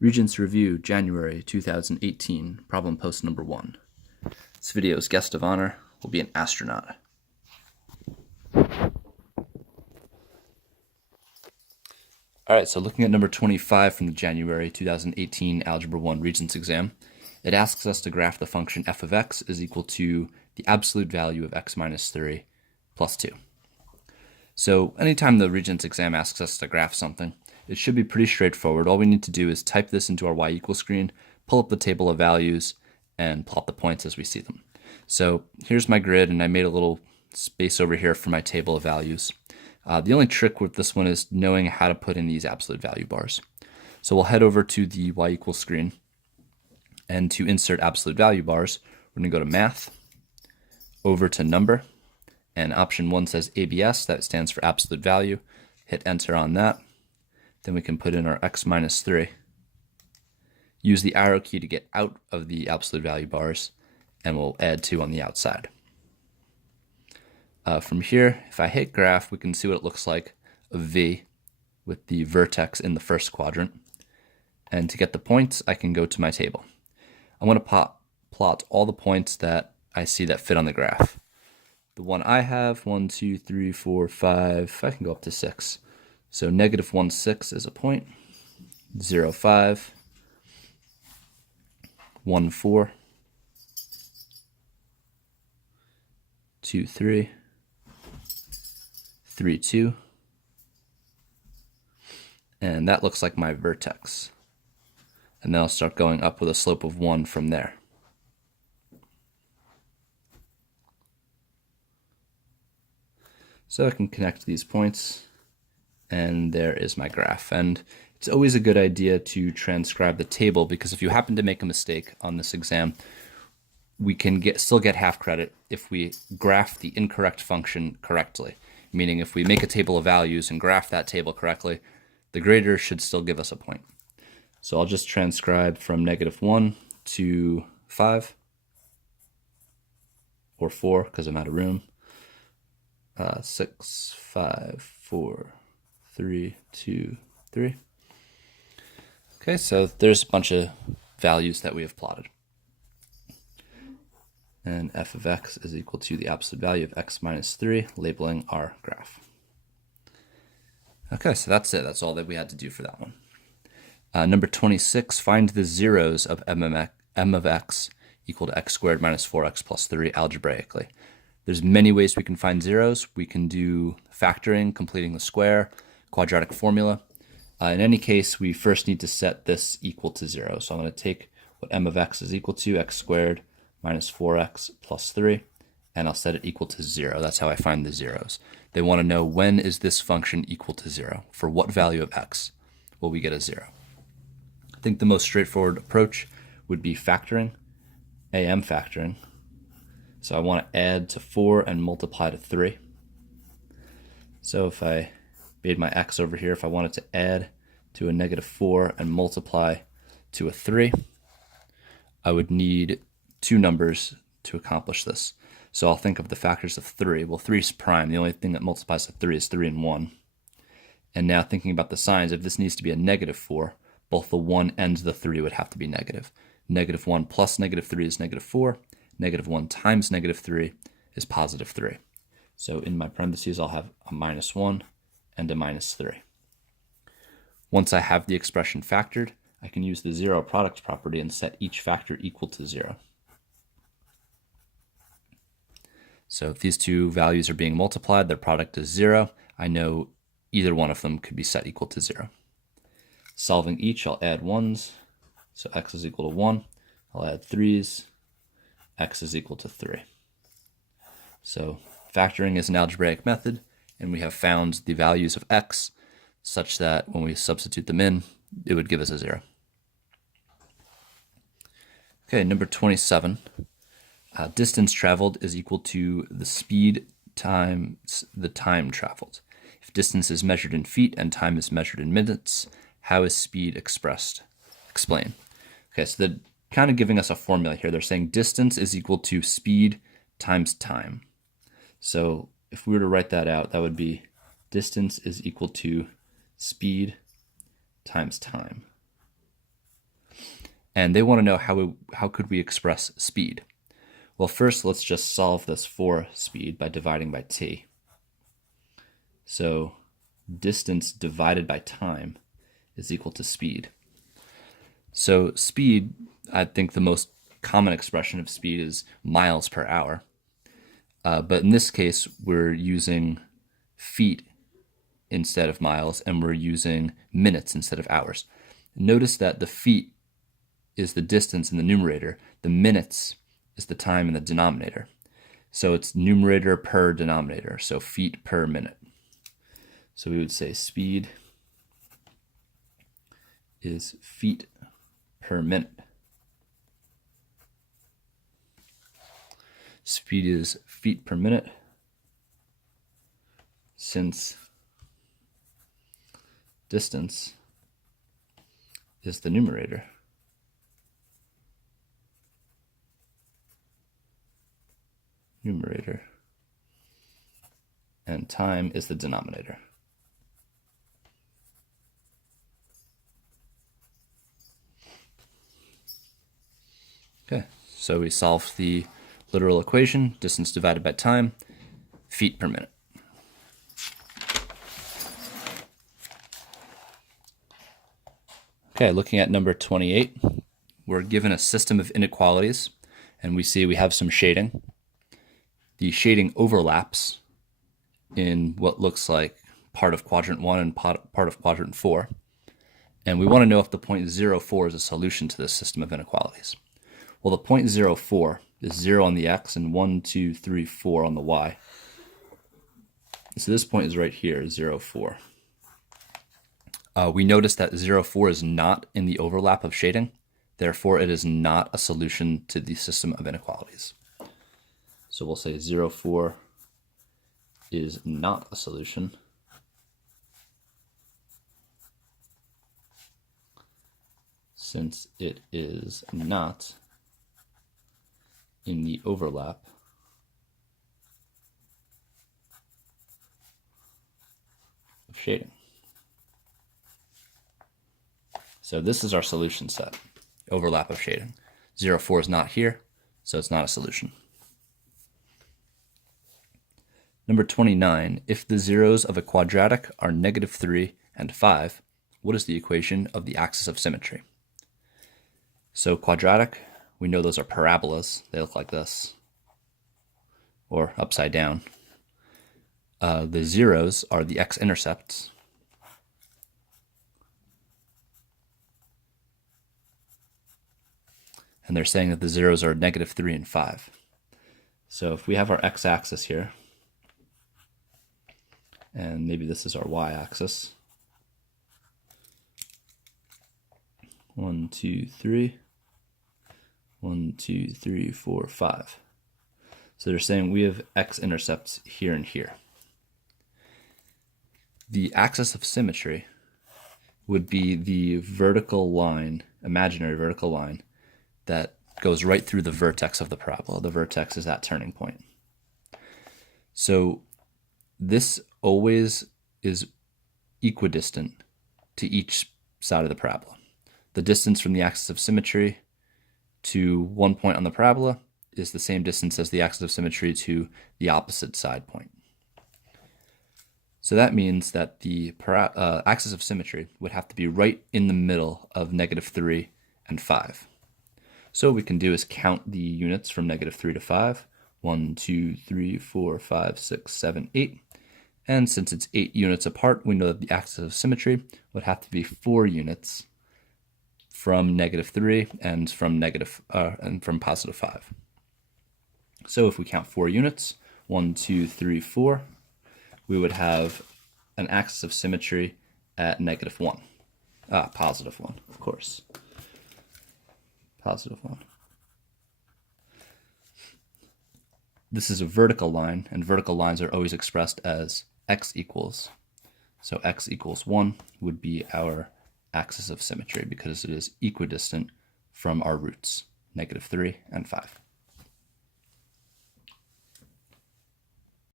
Regents Review, January 2018, problem post number 1. This video's guest of honor will be an astronaut. Alright, so looking at number 25 from the January 2018 Algebra 1 Regents exam, it asks us to graph the function f of x is equal to the absolute value of x minus 3 plus 2. So anytime the Regents exam asks us to graph something, it should be pretty straightforward. All we need to do is type this into our y equals screen, pull up the table of values, and plot the points as we see them. So here's my grid, and I made a little space over here for my table of values. The only trick with this one is knowing how to put in these absolute value bars. So we'll head over to the y equals screen, and to insert absolute value bars, we're going to go to Math, over to Number, and option 1 says ABS, that stands for absolute value. Hit enter on that. Then we can put in our x minus 3. Use the arrow key to get out of the absolute value bars, and we'll add 2 on the outside. From here, if I hit graph, we can see what it looks like, a V with the vertex in the first quadrant. And to get the points, I can go to my table. I want to plot all the points that I see that fit on the graph. The one I have, 1, 2, 3, 4, 5, I can go up to 6. So negative 1, 6 is a point, 0, 5, 1, 4, 2, 3, 3, 2, and that looks like my vertex. And then I'll start going up with a slope of 1 from there. So I can connect these points, and there is my graph. And it's always a good idea to transcribe the table, because if you happen to make a mistake on this exam, we can still get half credit if we graph the incorrect function correctly. Meaning if we make a table of values and graph that table correctly, the grader should still give us a point. So I'll just transcribe from negative 1 to 5, or 4 because I'm out of room. 6, 5, 4, 3, 2, 3. Okay, so there's a bunch of values that we have plotted. And f of x is equal to the absolute value of x minus 3, labeling our graph. Okay, so that's it. That's all that we had to do for that one. Number 26, find the zeros of m of x equal to x squared minus 4x plus 3 algebraically. There's many ways we can find zeros. We can do factoring, completing the square, quadratic formula. In any case, we first need to set this equal to 0. So I'm going to take what m of x is equal to, x squared minus 4x plus 3, and I'll set it equal to 0. That's how I find the zeros. They want to know, when is this function equal to 0? For what value of x will we get a 0? I think the most straightforward approach would be factoring, am factoring. So I want to add to 4 and multiply to 3. So if I made my x over here, if I wanted to add to a negative 4 and multiply to a 3, I would need 2 numbers to accomplish this. So I'll think of the factors of 3. Well, 3 is prime. The only thing that multiplies to 3 is 3 and 1. And now thinking about the signs, if this needs to be a negative 4, both the 1 and the 3 would have to be negative. Negative 1 plus negative 3 is negative 4. Negative 1 times negative 3 is positive 3. So in my parentheses, I'll have a minus 1 and a minus 3. Once I have the expression factored, I can use the zero product property and set each factor equal to 0. So if these two values are being multiplied, their product is 0. I know either one of them could be set equal to 0. Solving each, I'll add 1s. So x is equal to 1. I'll add 3s. X is equal to 3. So factoring is an algebraic method, and we have found the values of x such that when we substitute them in, it would give us a 0. Okay, number 27. Distance traveled is equal to the speed times the time traveled. If distance is measured in feet and time is measured in minutes, how is speed expressed? Explain. Okay, so they're kind of giving us a formula here. They're saying distance is equal to speed times time. So if we were to write that out, that would be distance is equal to speed times time. And they want to know how could we express speed. Well, first let's just solve this for speed by dividing by t. So distance divided by time is equal to speed. So speed, I think the most common expression of speed is miles per hour. But in this case, we're using feet instead of miles, and we're using minutes instead of hours. Notice that the feet is the distance in the numerator, the minutes is the time in the denominator. So it's numerator per denominator, so feet per minute. So we would say speed is feet per minute. Speed is feet per minute, since distance is the numerator. And time is the denominator. Okay, so we solved the literal equation, distance divided by time, feet per minute. Okay, looking at number 28, we're given a system of inequalities, and we see we have some shading. The shading overlaps in what looks like part of quadrant 1 and part of quadrant 4. And we want to know if the point 0,4 is a solution to this system of inequalities. Well, the point 0,4 is 0 on the x and 1, 2, 3, 4 on the y. So this point is right here, 0,4. We notice that 0,4 is not in the overlap of shading. Therefore, it is not a solution to the system of inequalities. So we'll say 0,4 is not a solution since it is not in the overlap of shading. So this is our solution set, overlap of shading. 0,4 is not here, so it's not a solution. Number 29, if the zeros of a quadratic are -3 and 5, what is the equation of the axis of symmetry? So quadratic, we know those are parabolas. They look like this, or upside down. The zeros are the x-intercepts. And they're saying that the zeros are -3 and 5. So if we have our x-axis here, and maybe this is our y-axis. 1, 2, 3. 1, 2, 3, 4, 5. So they're saying we have x-intercepts here and here. The axis of symmetry would be the vertical line, imaginary vertical line, that goes right through the vertex of the parabola. The vertex is that turning point. So this always is equidistant to each side of the parabola. The distance from the axis of symmetry to one point on the parabola is the same distance as the axis of symmetry to the opposite side point. So that means that the axis of symmetry would have to be right in the middle of -3 and 5. So what we can do is count the units from -3 to 5. 1, 2, 3, 4, 5, 6, 7, 8. And since it's 8 units apart, we know that the axis of symmetry would have to be 4 units from -3 and from +5. So if we count 4 units, 1, 2, 3, 4, we would have an axis of symmetry at -1. +1, of course. +1. This is a vertical line, and vertical lines are always expressed as x equals. So x equals 1 would be our axis of symmetry because it is equidistant from our roots, -3 and 5.